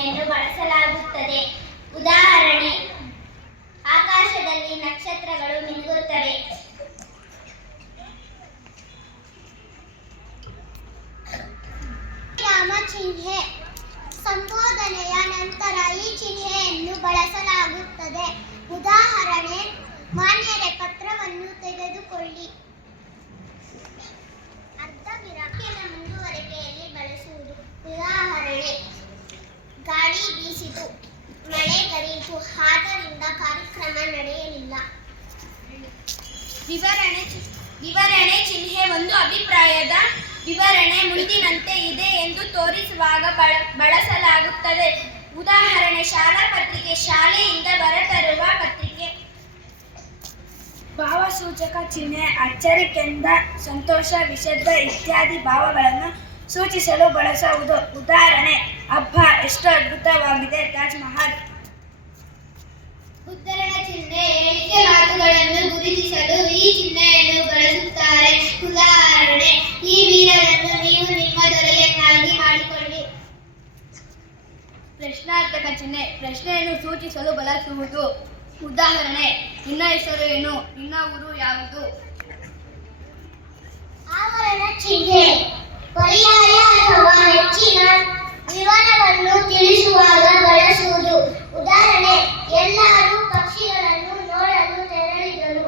ಚಿಹ್ನೆಯನ್ನು ಬಳಸಲಾಗುತ್ತದೆ. ಉದಾಹರಣೆ: ಆಕಾಶದಲ್ಲಿ ನಕ್ಷತ್ರಗಳು ಮಿನುಗುತ್ತವೆ. ವಿರಾಮ ಚಿಹ್ನೆ: ಸಂಬೋಧನೆಯ ನಂತರ ಈ ಚಿಹ್ನೆಯನ್ನು ಬಳಸಲಾಗುತ್ತದೆ. ಉದಾಹರಣೆ: ಮಾನ್ಯರೇ, ಪತ್ರವನ್ನು ತೆಗೆದುಕೊಳ್ಳಿ. ಅರ್ಧ ವಿರಾಮದ ಮುಂದುವರಿಕೆಯಲ್ಲಿ ಬಳಸುವುದು. ಉದಾಹರಣೆ: ಗಾಳಿ ಬೀಸಿತು, ಮಳೆಗರೆಯಿತು, ಆದ್ದರಿಂದ ಕಾರ್ಯಕ್ರಮ ನಡೆಯಲಿಲ್ಲ. ವಿವರಣೆ ಚಿಹ್ನೆ ಒಂದು ಅಭಿಪ್ರಾಯದ ವಿವರಣೆ ಮುಂದಿನಂತೆ ಇದೆ ಎಂದು ತೋರಿಸುವಾಗ ಬಳಸಲಾಗುತ್ತದೆ. ಉದಾಹರಣೆ: ಶಾಲಾ ಪತ್ರಿಕೆ, ಶಾಲೆಯಿಂದ ಹೊರತರುವ ಪತ್ರಿಕೆ. ಭಾವಸೂಚಕ ಚಿಹ್ನೆ ಅಚ್ಚರಿ, ಕೆಂದ, ಸಂತೋಷ, ವಿಷಾದ ಇತ್ಯಾದಿ ಭಾವಗಳನ್ನು ಸೂಚಿಸಲು ಬಳಸುವುದು. ಉದಾಹರಣೆ: ಅಬ್ಬಾ, ಎಷ್ಟು ಅದ್ಭುತವಾಗಿದೆ ತಾಜ್ ಮಹಲ್. ಉದ್ಧರಣ ಚಿಹ್ನೆ ಹೇಳಿಕೆ ಮಾತುಗಳನ್ನು ಗುರುತಿಸಲು ಈ ಚಿಹ್ನೆಯನ್ನು ಬಳಸುತ್ತಾರೆ. ಉದಾಹರಣೆ: ಈ ವೀರರನ್ನು ನೀವು ನಿಮ್ಮ ದೊರೆಯನ್ನಾಗಿ ಮಾಡಿಕೊಳ್ಳಿ. ಪ್ರಶ್ನಾರ್ಥಕ ಚಿಹ್ನೆ ಪ್ರಶ್ನೆಯನ್ನು ಸೂಚಿಸಲು ಬಳಸುವುದು. ಉದಾಹರಣೆ: ನಿನ್ನ ಹೆಸರು ಏನು, ನಿನ್ನ ಊರು ಯಾವುದು. ಆವರಣ ಚಿಹ್ನೆ ಪರ್ಯಾಯ ಅಥವಾ ಹೆಚ್ಚಿನ ವಿವರವನ್ನು ತಿಳಿಸುವಾಗ ಬಳಸುವುದು. ಉದಾಹರಣೆ: ಎಲ್ಲರೂ ಪಕ್ಷಿಗಳನ್ನು ನೋಡಲು ತೆರಳಿದರು.